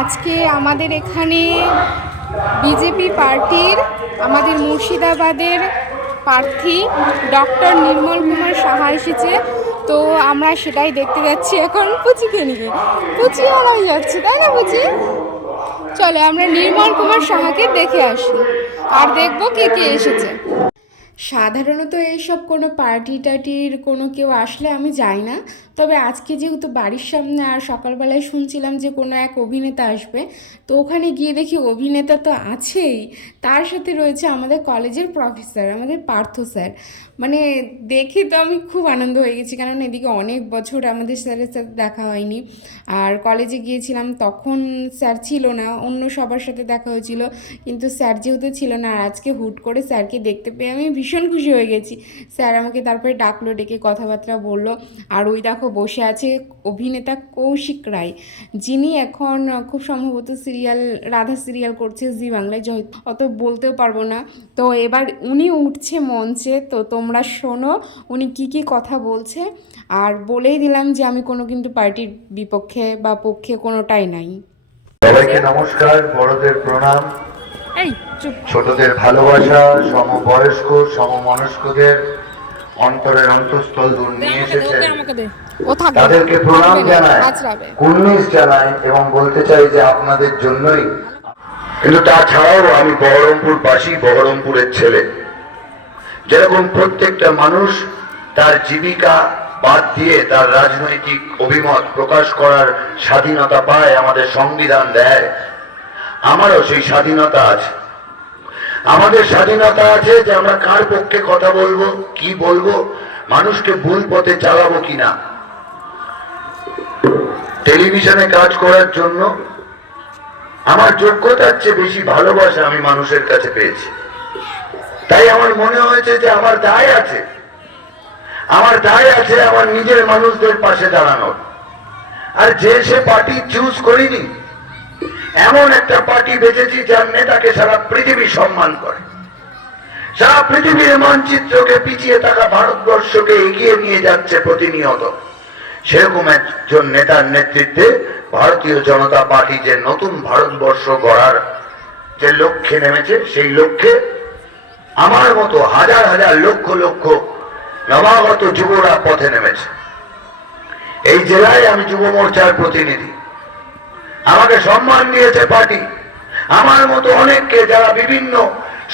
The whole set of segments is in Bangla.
আজকে আমাদের এখানে বিজেপি পার্টির আমাদের মুর্শিদাবাদের প্রার্থী ডক্টর নির্মল কুমার সাহা এসেছে। তো আমরা সেটাই দেখতে যাচ্ছি। এখন পুচিকে নিয়ে পুচি আড়াই যাচ্ছে, তাই না পুচি? চলে আমরা নির্মল কুমার সাহাকে দেখে আসি আর দেখবো কে কে এসেছে। সাধারণত এইসব কোনো পার্টি টার্টির কোনো কেউ আসলে আমি যাই না, তবে আজকে যেহেতু বাড়ির সামনে আর সকালবেলায় শুনছিলাম যে কোনো এক অভিনেতা আসবে, তো ওখানে গিয়ে দেখি অভিনেতা তো আছেই, তার সাথে রয়েছে আমাদের কলেজের প্রফেসর, আমাদের পার্থ স্যার। মানে দেখে তো আমি খুব আনন্দ হয়ে গেছি, কারণ এদিকে অনেক বছর আমাদের স্যারের সাথে দেখা হয়নি। আর কলেজে গিয়েছিলাম তখন স্যার ছিল না, অন্য সবার সাথে দেখা হয়েছিল, কিন্তু স্যার যেহেতু ছিল না, আর আজকে হুট করে স্যারকে দেখতে পেয়ে আমি ভীষণ খুশি হয়ে গেছি। স্যার আমাকে তারপরে ডাকলো, ডেকে কথাবার্তা বললো। আর ওই দেখো বসে আছে অভিনেতা কৌশিক রায়, যিনি এখন খুব সম্ভবত রাধা সিরিয়াল করছে জি বাংলায়, অত বলতেও পারবো না। তো এবার উনি উঠছে মঞ্চে, তো তোমরা শোনো উনি কি কথা বলছে। আর বলেই দিলাম যে আমি কোনো কিন্তু পার্টির বিপক্ষে বা পক্ষে কোনোটাই নাই। সবাইকে নমস্কার, বড়দের প্রণাম, ছোটদের ভালোবাসা, সমবয়স্ক সমমনস্কদের অন্তরের অন্তঃস্থল দূর নিয়ে এসেছেন তাদেরকে প্রণাম জানাই, কুর্নিশ জানাই এবং বলতে চাই যে আপনাদের জন্যই। কিন্তু তাছাড়াও আমি বহরমপুরবাসী, বহরমপুরের ছেলে। যেরকম প্রত্যেকটা মানুষ তার জীবিকা বাদ দিয়ে তার রাজনৈতিক অভিমত প্রকাশ করার স্বাধীনতা পায়, আমাদের সংবিধান দেয়, আমারও সেই স্বাধীনতা আছে। আমাদের স্বাধীনতা আছে যে আমরা কার পক্ষে কথা বলবো, কি বলবো, মানুষকে ভুল পথে চালাবো কিনা। টেলিভিশনে কাজ করার জন্য আমার যোগ্যতার চেয়ে বেশি ভালোবাসা আমি মানুষের কাছে পেয়েছি। তাই আমার মনে হয়েছে যে আমার দায় আছে আমার নিজের মানুষদের পাশে দাঁড়ানোর। আর যে সে পার্টি চুজ করিনি, এমন একটা পার্টি বেঁচেছি যার নেতাকে সারা পৃথিবী সম্মান করে, সারা পৃথিবীর মানচিত্রকে পিছিয়ে থাকা ভারতবর্ষকে এগিয়ে নিয়ে যাচ্ছে প্রতিনিয়ত। সেরকম একজন নেতার নেতৃত্বে ভারতীয় জনতা পার্টি যে নতুন ভারতবর্ষ গড়ার যে লক্ষ্যে নেমেছে, সেই লক্ষ্যে আমার মতো হাজার হাজার লক্ষ লক্ষ নবাগত যুবরা পথে নেমেছে। এই জেলায় আমি যুব মোর্চার প্রতিনিধি, আমাকে সম্মান দিয়েছে পার্টি। আমার মতো অনেককে যারা বিভিন্ন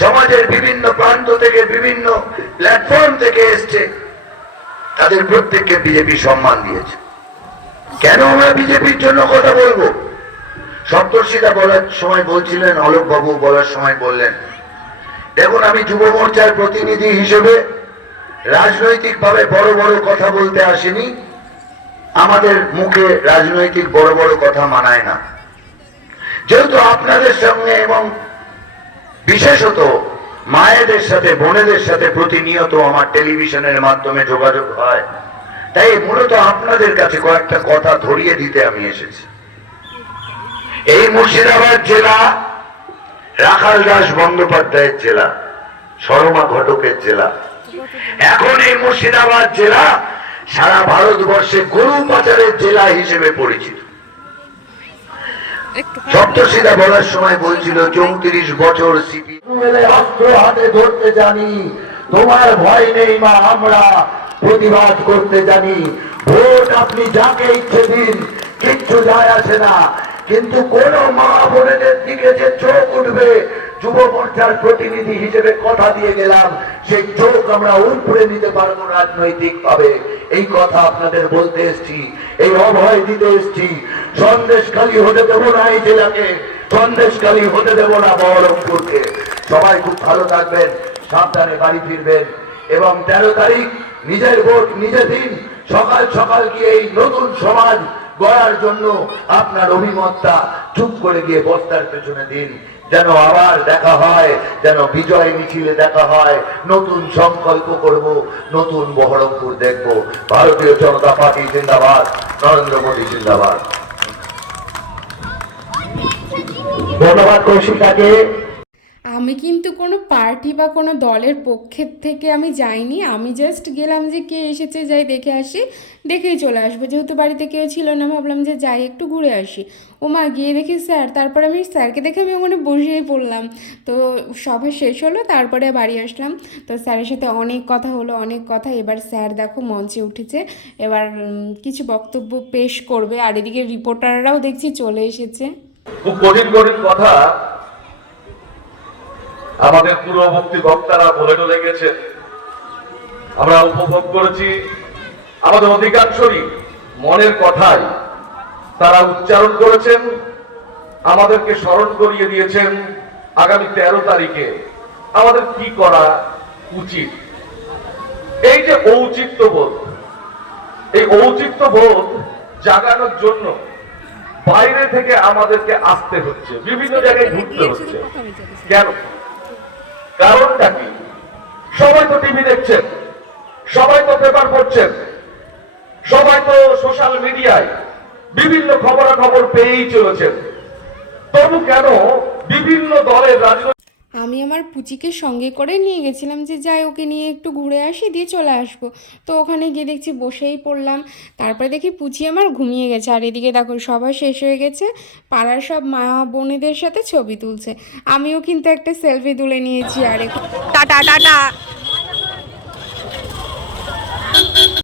সমাজের বিভিন্ন প্রান্ত থেকে, বিভিন্ন প্ল্যাটফর্ম থেকে এসছে, তাদের প্রত্যেককে বিজেপি সম্মান দিয়েছে। কেন আমরা বিজেপির জন্য কথা বলবো? সপ্তর্ষিদা বলার সময় বলছিলেন, অলোক বাবু বলার সময় বললেন, দেখুন আমি যুব মোর্চার প্রতিনিধি হিসেবে রাজনৈতিক ভাবে বড় বড় কথা বলতে আসেনি। আমাদের মুখে রাজনৈতিক বড় বড় কথা মানায় না। যেহেতু আপনাদের সঙ্গে এবং বিশেষত মায়েদের সাথে, বোনেদের সাথে প্রতিনিয়ত আমার টেলিভিশনের মাধ্যমে যোগাযোগ হয়, তাই মূলত আপনাদের কাছে কয়েকটা কথা ধরিয়ে দিতে আমি এসেছি। এই মুর্শিদাবাদ জেলা রাখাল দাস বন্দ্যোপাধ্যায়ের জেলা, শর্মা ঘটকের জেলা। এখন এই মুর্শিদাবাদ জেলা সারা ভারতবর্ষে গরু পাচারের জেলা হিসেবে পরিচিত। সপ্তর্ষিদা বলার সময় বলছিল 34 বছর সিপি অস্ত্র হাতে ধরতে জানি, তোমার ভয় নেই মা, আমরা প্রতিবাদ করতে জানি। ভোট আপনি যাকে ইচ্ছে দিন, কিচ্ছু যায় আসে না, কিন্তু কোন মা বোনেদের দিকে যে চোখ উঠবে, যুব মোর্চার প্রতিনিধি হিসেবে কথা দিয়ে গেলাম, সেই চোখ আমরা উপরে নিতে পারবো রাজনৈতিক ভাবে। এই কথা আপনাদের বলতে এসছি, এই অভয় দিতে এসছি। সন্দেশখালী হতে দেবো না এই জেলাকে, সন্দেশখালী হতে দেবো না বহরমপুরকে। সবাই খুব ভালো থাকবেন, সাবধানে বাড়ি ফিরবেন এবং 13 তারিখ নিজের ভোট নিজে দিন। সকাল সকাল গিয়ে এই নতুন সমাজ গড়ার জন্য আপনার অভিমতটা চুপ করে গিয়ে বস্তার পেছনে দিন, যেন আবার দেখা হয়, যেন বিজয় মিছিলে দেখা হয়। নতুন সংকল্প করব, নতুন বহরমপুর দেখব। ভারতীয় জনতা পার্টি জিন্দাবাদ, নরেন্দ্র মোদী জিন্দাবাদ। ধন্যবাদ কৌশিকাকে। আমি কিন্তু কোনো পার্টি বা কোনো দলের পক্ষের থেকে আমি যাইনি, আমি জাস্ট গেলাম যে কে এসেছে যাই দেখে আসি, দেখেই চলে আসবো। যেহেতু বাড়িতে কেউ ছিল না, ভাবলাম যে যাই একটু ঘুরে আসি। ও মা, গিয়ে দেখি স্যার, তারপর আমি স্যারকে দেখে আমি ওখানে বসেই পড়লাম। তো সভা শেষ হলো, তারপরে বাড়ি আসলাম। তো স্যারের সাথে অনেক কথা হলো, অনেক কথা। এবার স্যার দেখো মঞ্চে উঠেছে, এবার কিছু বক্তব্য পেশ করবে। আর এদিকে রিপোর্টাররাও দেখছি চলে এসেছে। খুব কঠিন কঠিন কথা আমাদের পূর্ববর্তী বক্তারা বলে টলে গেছে, আমরা উপভোগ করেছি। আমাদের অধিকাংশই মনের কথাই তারা উচ্চারণ করেছেন, আমাদেরকে স্মরণ করিয়ে দিয়েছেন আগামী 13 তারিখে আমাদের কি করা উচিত। এই যে ঔচিত্যবোধ, এই ঔচিত্যবোধ জাগানোর জন্য বাইরে থেকে আমাদেরকে আসতে হচ্ছে, বিভিন্ন জায়গায় ঘুরতে হচ্ছে। কেন? কারণটা কি? সবাই তো টিভি দেখছেন, সবাই তো পেপার পড়ছেন, সবাই তো সোশ্যাল মিডিয়ায় বিভিন্ন খবরাখবর পেয়েই চলেছেন। তবু কেন বিভিন্ন দলের রাজনৈতিক আমি আমার পুচিকে সঙ্গে করে নিয়ে গেছিলাম যে যাই ওকে নিয়ে একটু ঘুরে আসি, দিয়ে চলে আসবো। তো ওখানে গিয়ে দেখছি বসেই পড়লাম। তারপরে দেখি পুচি আমার ঘুমিয়ে গেছে। আর এদিকে দেখো সভা শেষ হয়ে গেছে, পাড়ার সব মা বোনেদের সাথে ছবি তুলছে। আমিও কিন্তু একটা সেলফি তুলে নিয়েছি। আর টাটা টাটা।